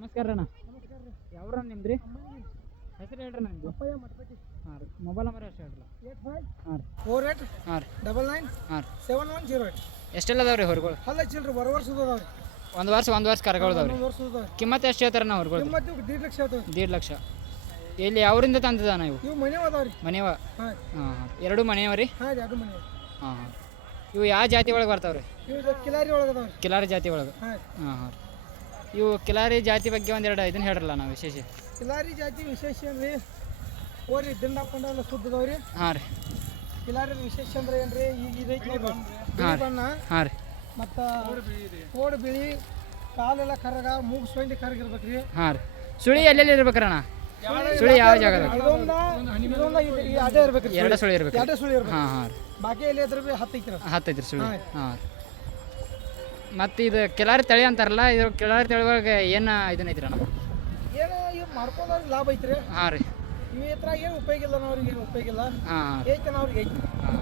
ನಮಸ್ಕಾರ ಅಣ್ಣ. ನಿಮ್ದು ರೀ ಹೆಸರು ಹೇಳ್ರಿ ಹಾಂ ರೀ. ಮೊಬೈಲ್ ನಂಬರ್ ಏಟ್ ಹೇಳ್ರಲ್ಲ. ಹಾಂ ರೀ. ಫೋರ್ ಏಟ್ ಹಾಂ ರೀ. ಡಬಲ್ ನೈನ್ ಹಾಂ ರೀ. ಸೆವೆನ್ ಒನ್ ಜೀರೋ ಏಟ್ ಎಷ್ಟೆಲ್ಲ ಅದಾವ್ರಿ ಹೊರಗಳು? ಅಲ್ಲ ಚಿಲ್ರಿ ಬರೋ ಒಂದು ವರ್ಷ ಒಂದು ವರ್ಷ ವರ್ಷದ ಅದಾವ್ರಿ. ಕಿಮ್ಮತ್ತು ಎಷ್ಟು ಹೇಳ್ತಾರೆ ನಾವು ಹೊರಗಳು ಕಿಮ್ಮತ್ತು ದೀಡ್ ಲಕ್ಷ ದೀಡ್ ಲಕ್ಷ. ಎಲ್ಲಿ ಯಾವ್ರಿಂದ ತಂದಿದ ನಾವು ಇವು ಮನೆ ಅದಾವ್ರಿ ಮನೆವ ಹಾಂ ಹಾಂ ಹಾಂ. ಎರಡು ಮನೆಯವ ರೀ? ಹಾಂ ಎರಡು ಮನೆ ಹಾಂ ಹಾಂ. ಇವು ಯಾವ ಜಾತಿ ಒಳಗೆ ಬರ್ತಾವ್ರಿ? ಇವು ಕಿಲಾರಿ ಒಳಗೆ ಅದಾವ ಕಿಲಾರಿ ಜಾತಿ ಒಳಗೆ? ಹಾಂ ಹಾಂ ಹಾಂ ಇವು ಕಿಲಾರಿ ಜಾತಿ ಬಗ್ಗೆ ಒಂದೆರಡು ಇದನ್ನ ಹೇಳ್ರಲ್ಲ ನಾವು ವಿಶೇಷ. ಕಿಲಾರಿ ಜಾತಿ ವಿಶೇಷ ಏನ್ರಿ ಓರಿ ದಿಂಡ ಪಂಡ ಶುದ್ಧ ರೀ ಹಾಂ ರೀ. ಕಿಲಾರಿ ವಿಶೇಷ ಅಂದ್ರೆ ಏನ್ರಿ? ಈಗ ಇದೈತಿ ರೀ. ಬಣ್ಣ ಹಾಂ ರೀ. ಮತ್ತು ಕೋಡ್ ಬಿಳಿ ಕಾಲೆಲ್ಲ ಕರಗ ಮೂಗು ಸೊಂಡಿ ಕರಗಿರ್ಬೇಕ್ರಿ. ಹಾಂ ರೀ. ಸುಳಿ ಎಲ್ಲೆಲ್ಲಿ ಇರ್ಬೇಕ್ರಣ್ಣ ಸುಳಿ ಯಾವ ಜಾಗದಾಗ? ಈ ಅದೇ ಇರ್ಬೇಕು ಎರಡು ಸುಳಿ ಇರ್ಬೇಕು ಎರಡು ಸುಳಿ ಇರ್ಬೇಕು ಹಾಂ ಹಾಂ ರೀ. ಬಾಕಿ ಎಲ್ಲಿ ಇದ್ರ ಹತ್ತೈತಿ ಹತ್ತೈತ್ರಿ ಸುಳಿ. ಹಾಂ. ಮತ್ತು ಇದು ಕೆಲಾರಿ ತಳಿ ಅಂತಾರಲ್ಲ ಇದು ಕೆಲಾರಿ ತಳಿ ಒಳಗೆ ಏನು ಇದನ್ನ ಐತ್ರಿ ಅಣ್ಣ? ಏನೋ ಇವ್ ಮಾಡ್ಕೊಂಡವ್ರಿಗೆ ಲಾಭ ಐತ್ರಿ. ಹಾಂ ರೀ. ಇವ್ ಹತ್ರ ಏನು ಉಪಯೋಗ ಇಲ್ಲ ಅವ್ರಿಗೆ ಏನು ಉಪಯೋಗ ಇಲ್ಲ. ಹಾಂ ಐತನ ಅವ್ರಿಗೆ? ಐತಿ ಹಾಂ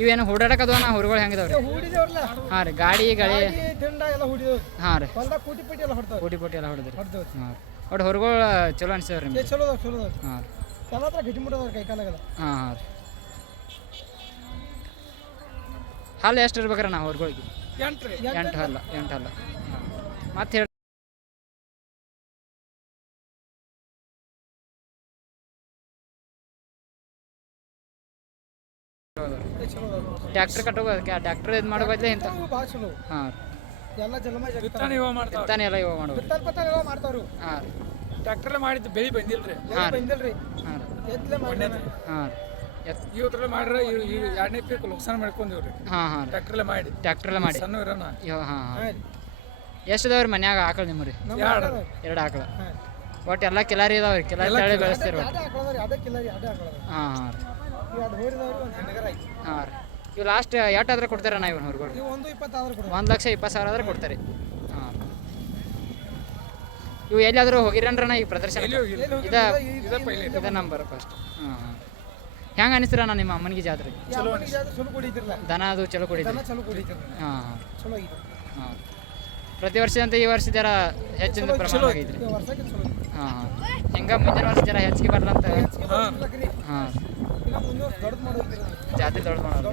ಇವೇನು ಹುಡಾಡಕದವನ ಹುರುಗಳು ಹೆಂಗಿದಾವ್ರಿ ಹೂಡಿದೇವ್ರಲ್ಲ. ಹಾಂ ರೀ ಗಾಡಿ ಗಾಳಿ. ದಿಂಡ ಎಲ್ಲ ಹುಡಿದೇವ್ ಹಾಂ ರೀ. ಹೊಲ್ದಾಗ ಕೂಟಿ ಪೀಟಿ ಎಲ್ಲ ಹೊಡ್ತಾವ್ರಿ. ಕೂಟಿ ಪೋಟಿ ಎಲ್ಲ ಹೊಡೆದ್ರಿ ಹೊಡ್ದೇವ್ರಿ. ಹಾಂ ರೀ. ಒಟ್ಟು ಹೊರಗಳು ಚಲೋ ಏ ನಿಮ್ಗೆ. ಚಲೋ ಅದಾವ ಚಲೋ ಅದಾವ. ಹಾಂ ರೀ. ಎಲ್ಲ ಹತ್ರ ಗಟ್ಟಿಮುಟ್ಟದವ್ರ ಕೈ ಕಾಲಾಗಲ್ಲ. ಹಾಂ ಹಾಂ ರೀ. ಹಾಲು ಎಷ್ಟು ಇರ್ಬೇಕ್ರಿ ನಾ ಹೊರಗಳಿಗೆ? ಎಂಟ್ರಿ. ಎಂಟು ಹಲ್ಲ ಎಂಟು ಹಲ್ಲ. ಮತ್ತೆ ಹೇಳಿ ಟ್ಯಾಕ್ಟರ್ ಕಟ್ಟೋಗ ಇದು ಮಾಡೋ ಇಂತ ಭಾಳ ಚಲೋ. ಹಾಂ. ಎಲ್ಲ ಜನ್ಮ ಬಿತ್ತಾನೆ ಎಲ್ಲ ಇವ ಮಾಡೋದು ಬಿತ್ತನೆ ಪತ್ತಾನ ಹಾಂ. ರೀ ಮಾಡಿದ್ದು ಬೆಳಿ ಬಂದಿಲ್ರಿ. ಹಾಂ ರೀ ಬಂದಿಲ್ರಿ. ಹಾಂ. ರೀ ಮಾಡಿ ಹಾಂ. ರೀ ಇವತ್ತರಲ್ಲೇ ಮಾಡ್ರೆ ಎರಡನೇ ಪೀಕ್ ನುಕ್ಸಾನ್ ಮಾಡ್ಕೊಂಡಿವ್ರಿ. ಹಾಂ ಹಾಂ ರೀ. ಟ್ರ್ಯಾಕ್ಟರ್ಲೆ ಮಾಡಿ. ಟ್ಯಾಕ್ಟ್ರೆಲ್ಲ ಮಾಡಿ. ಸಣ್ಣ ಇರೋಣ ಹಾಂ ಹಾಂ. ಎಷ್ಟು ಅದಾವ್ರಿ ಮನ್ಯಾಗ ಆಕಳು ನಿಮ್ಮ ರೀ ಎರಡು. ಆಕಳು. ಒಟ್ಟು ಎಲ್ಲ ಕಿಲಾರಿ ಇದಾವ್ರಿ ಕಿಲಾರಿ ತಳಿ ಬೆಳೆಸ್ತೀರಿ ಹಾಂ ಹಾಂ ರೀ. ಹಾಂ ರೀ. ಇವು ಲಾಸ್ಟ್ ಎಷ್ಟಾದ್ರೆ ಕೊಡ್ತಾರ ನಾ ಇವನು ಹೊರಗಡೆ ಒಂದು ಲಕ್ಷ ಇಪ್ಪತ್ತು ಸಾವಿರ ಆದ್ರೆ ಕೊಡ್ತಾರೆ. ಹಾಂ ಇವು ಎಲ್ಲಾದರೂ ಹೋಗಿರಣ್ರಣ್ಣ ಈಗ ಪ್ರದರ್ಶನ ಇದ ಇದ ನಂಬರ್ ಫಸ್ಟ್ ಹಾಂ ಹಾಂ. ಹೆಂಗೆ ನಾನು ನಿಮ್ಮ ಅಮ್ಮನಿಗೆ ಜಾತ್ರೆ? ಚಲೋ ಚಲೋ ಕುಡಿತಿರಲ್ಲ ದನ ಅದು ಚಲೋ ಕುಡಿದ್ರಿ ಹಾಂ. ಹಾಂ. ಪ್ರತಿ ವರ್ಷ ಅಂತ ಈ ವರ್ಷ ಜರ ಹೆಚ್ಚಿನ ಪ್ರಮಾಣ ಆಗೈತ್ರಿ ಹಾಂ ಹಾಂ. ಹೆಂಗೆ ಮುಂದಿನ ವರ್ಷ ಜರ ಹೆಚ್ಚಿಗೆ ಬರ್ಲಂತ. ಹಾಂ. ಜಾತ್ರೆ ದೊಡ್ಡ ಮಾಡೋದು.